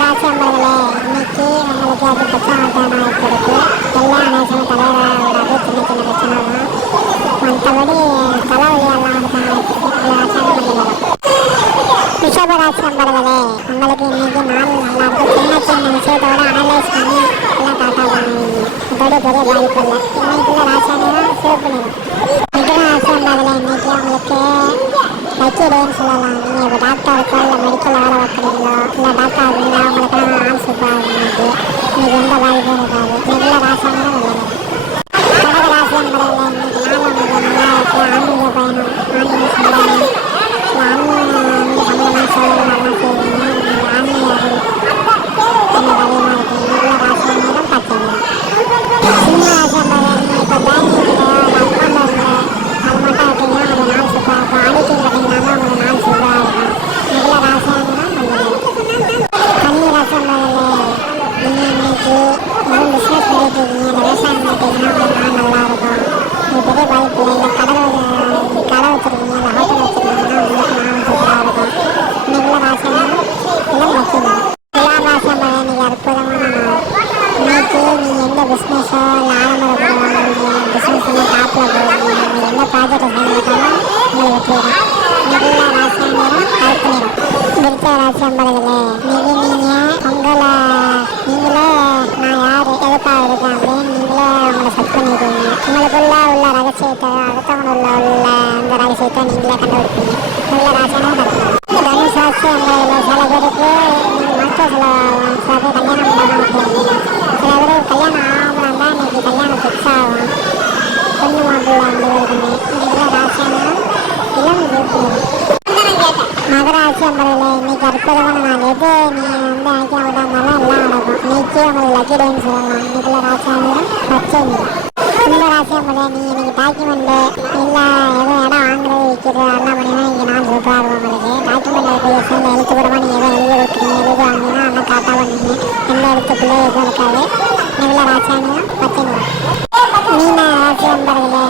ராசி அன்பர்களே, இன்னைக்கு உங்களுக்கு அது பிரச்சனை ஏற்படுத்து எல்லா நேசமும் தலைவரோட சின்ன சின்ன பிரச்சனை தான். மற்றபடி தலைவலியெல்லாம் ரிஷபராசி அன்பர்களே, உங்களுக்கு இன்னைக்கு நாள் நல்லா இருக்கும். சின்ன சின்ன விஷயத்தோட அனலைஸ் பண்ணி எல்லாம் கரெக்டாக பண்ணுவீங்க. அதோட பெரிய பாதிப்பு இல்லை. இன்னைக்குள்ள ராசியானதான் சிவப்பு நிறம். ராசி அன்பர்களே, இன்னைக்கு உங்களுக்கு லக்கிடேன்னு சொல்லலாம். நீங்கள் இப்போ டாக்டர் இருக்கோ இல்லை மெடிக்கல் வேலை பார்க்குறீங்களோ இல்லை டாக்டர் இருக்கீங்களா, உங்களுக்கெல்லாம் ஆள் சூப்பராக இருக்கும். இன்னைக்கு எந்த பாதிப்பும் இருக்காது. இன்னைக்குள்ள ராசியானதான் நல்லது. கடக ராசி அன்பர்களே, இன்னைக்கு நாள் உங்களுக்கு நல்லா இருக்குது. ஆன்மீக பயணம், ஆன்மீக சம்பளம், ஆன்மீக சம்பளமாக செயல்கள்லாம் செய்வீங்க. இன்னைக்கு ஆன்மீக கொஞ்சம் அதிகமாக இருக்குது. இன்னைக்குள்ள ராசியானதான் பச்சை நிறம். சின்ன ராசி அன்பர்களே, நீங்கள் இப்போ பேங்கிங்கில் அக்கௌண்ட்டில் அது மட்டும் இருக்கீங்கன்னா அது நாள் சூப்பராக இருக்கும். ஆடிட்டிங் பார்த்தீங்கன்னா உங்களுக்கு நாள் சூப்பராக இருக்கும். இதுல ராசியானதான் மஞ்சள். கன்னி ராசி அன்பர்களே, நீங்கள் இன்னைக்கு எதுவும் பிஸ்னஸ் பண்ணிட்டு இருக்கீங்க, இந்த விவசாயம் பண்ணிட்டீங்கன்னா உங்களுக்கு நாள் நல்லா இருக்கும். இது பெரிய பாதிப்பு இல்லை. கடை வச்சுருக்கீங்க இல்லை ஹோட்டல் வச்சுருக்கீங்கன்னா உங்களுக்கு நாள் சூப்பராக இருக்கும். இன்னைக்குள்ள ராசியானதான் இளம் லட்சுமி. துலாம் ராசி அன்பர்களே, இன்னைக்கு அற்புதமான நாள். இன்னைக்கு நீங்கள் எந்த பிஸ்னஸோ இல்லை ஆடம்பர பொருள் வாங்குறீங்க, பிஸ்னஸ் பண்ணி டாப்பில் போகிறீங்க, நீங்கள் எந்த ப்ராஜெக்டை செஞ்சுருக்காலும் உங்களுக்கு வெற்றி தான். இன்னைக்குள்ள ராசி நிறம் கருப்பு நிறம். விருச்சிக ராசி அன்பர்களே, இன்னைக்கு நீங்கள் நீங்களே நான் யார் எதுக்காக இருக்கேன் அப்படின்னு நீங்களே உங்களை செட் பண்ணிடுவீங்க. உங்களுக்குள்ள உள்ள ரகசியத்தை அடுத்தவங்களுள்ள அந்த ரகசியத்தை நீங்களே கண்டுபிடிப்பீங்க. உள்ள ராசியான கருப்பு. தனுஷ் ராசி அன்பர்களே, சில பேருக்கு நீங்கள் மருத்துவ செலவாகும். சில பேர் கல்யாணம் பண்ணாமல் போவீங்க. சில பேர் கல்யாணம் ஆகாமல் இருந்தால் இன்னைக்கு கல்யாணம் ஃபிக்ஸ் ஆகும். பொண்ணு மாப்பிள்ளை ரெண்டு பேருக்குமே. இன்னைக்குள்ள ராசியான இளம் சிவப்பு நிறம். மகராசி அன்பர்களே, இன்னைக்கு அற்புதமான நாள். எது நீங்கள் நினைக்காம இருந்தாலும் எல்லாம் நடக்கும். இன்னைக்கு உங்களுக்கு லக்கி டேன்னு சொல்லலாம். இன்னைக்குள்ள ராசியானதான் பச்சை நிறம். கும்ப ராசி அன்பர்களே, நீங்கள் இன்னைக்கு டாக்குமெண்ட்டு இல்லை எதுவும் இடம் வாங்குறது விற்கிறது எல்லாம் பண்ணிங்கன்னா இன்னைக்கு நாள் சூப்பராக இருக்கும். உங்களுக்கு டாக்குமெண்ட் அப்ளிகேஷன் எழுத்துப்பூர்வமாக நீங்கள் எதுவும் எழுதி கொடுக்குறீங்க, எழுதி வாங்கினா அதெல்லாம் கரெக்டாக பண்ணுவீங்க. எந்த எழுத்துக்குள்ளே எதுவும் இருக்காது. இன்னைக்குள்ள ராசியானதான் பச்சை நிறம். மீன ராசி அன்பர்களே,